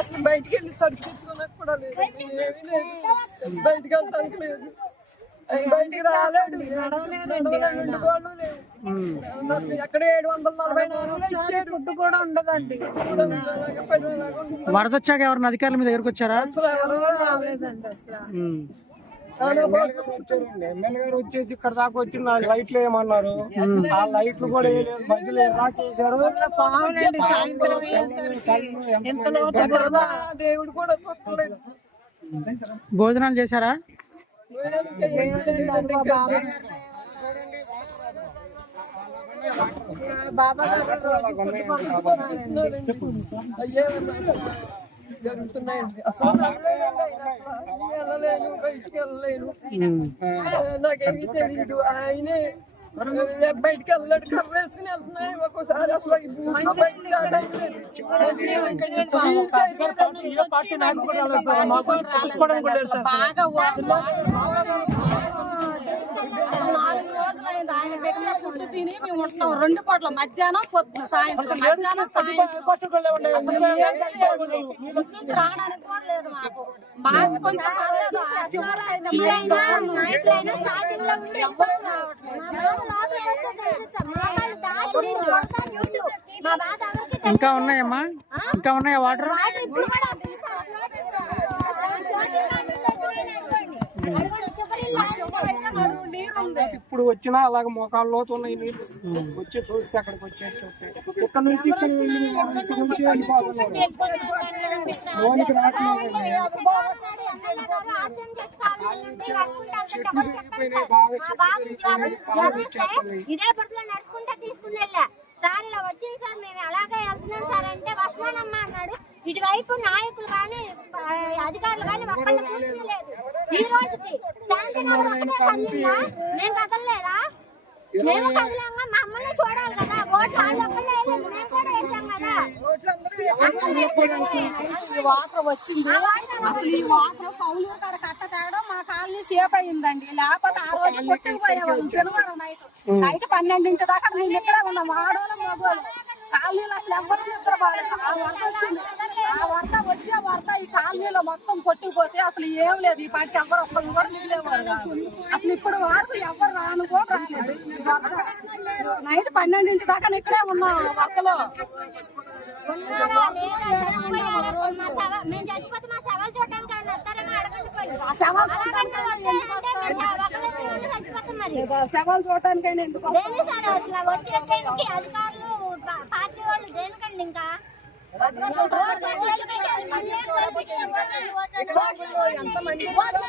అసలు బయటికి వెళ్ళి సరిచుకోవడానికి కూడా లేదు, ఏమీ లేదు, బయటికి వెళ్ళడానికి లేదు, బయటికి రాలేడు, వాళ్ళు లేవు. ఎక్కడ 744 ఫుడ్ కూడా ఉండదండి. వరద వచ్చాక ఎవరిని అధికారుల మీద దగ్గరకు వచ్చారా? అసలు ఎవరు రాలేదండి అసలు. ఎమ్మెల్యే గారు వచ్చేసి ఇక్కడ దాకా వచ్చి లైట్లు వేయమన్నారు, ఆ లైట్లు కూడా వేయలేదు, మధ్యలో రాకేశారు. దేవుడు కూడా చూడలేదు. భోజనాలు చేశారా? బాబా జరుగుతున్నాయండి. అసలు వెళ్ళలేను, బయటికి వెళ్ళలేను, నాకేమీ తెలియదు. ఆయనే బయటికి వెళ్ళాడు, కర్ర వేసుకుని వెళ్తున్నాయి. ఒక్కోసారి అసలు ఈ భూమిలో బయటికి ఆయన పెట్టిన ఫుడ్ తిని మేము వస్తాం. 2 పూట్ల మధ్యాహ్నం పొద్దున సాయంత్రం రావడానికి కూడా లేదు. మాకు కొంచెం ఇంకా ఉన్నాయమ్మా? ఇంకా ఉన్నాయా వాటర్? ఇప్పుడు వచ్చినా అలాగే మోకాళ్ళ లోతు ఉన్నాయి నీళ్ళు. వచ్చి చూస్తే అక్కడికి వచ్చేసి చూస్తే ఇక్కడ నుంచి వెళ్ళిపోతున్నారు, లోనికి రావట్లేదు. ఇదే పట్ల నడుచుకుంటే తీసుకుని వెళ్ళా సార్, ఇలా వచ్చింది సార్, మేము అలాగే వెళ్తున్నాం సార్ అంటే వస్తానమ్మా అన్నాడు. ఇటువైపు నాయకులు కానీ అధికారులు కానీ ఒక్కళ్ళు కూర్చోలేదు. ఈ రోజుకి శాంతినగర్ ఒక్కటే కదిలిందా? మేము కదలలేదా? మేము కదిలాంగా, మమ్మల్ని చూడాలి కదా. ఓట్లు వాళ్ళు ఒక్కళ్ళే వేయలేదు, మేము కూడా వేసాం కదా. వాటర్ వచ్చింది. అసలు ఈ వాటర్ కౌలూరు కాడ కట్ట తేగడం మా కాలనీ షేప్ అయిందండి. లేకపోతే ఆ రోజు కొట్టుకుపోయేవాళ్ళం. శనివారం నైట్ 12 దాకా మేము ఇక్కడే ఉన్నాం. ఆడవాళ్ళం మగవాళ్ళం కాలనీలో అసలు ఎవరు నిద్రపోలేదు. ఆ వరద వచ్చింది. ఆ వరద వచ్చి ఆ వరద ఈ కాలనీలో మొత్తం కొట్టుకుపోతే అసలు ఏం లేదు. ఈ పాటికి ఎవరు ఒక్కరు కూడా మిగిలేవారు కాదు. అసలు ఇప్పుడు వరకు ఎవరు రాను కూడా రాలేదు. నైట్ 12 దాకా ఇక్కడే ఉన్నాం వరదలో. మేము చచ్చిపోతే మా సవాల్ చూడడానికి శవాలు చూడటానికైనా ఎందుకు అధికారులు పార్టీ వాళ్ళు దేనికండి ఇంకా ఎంతమంది ఓకులు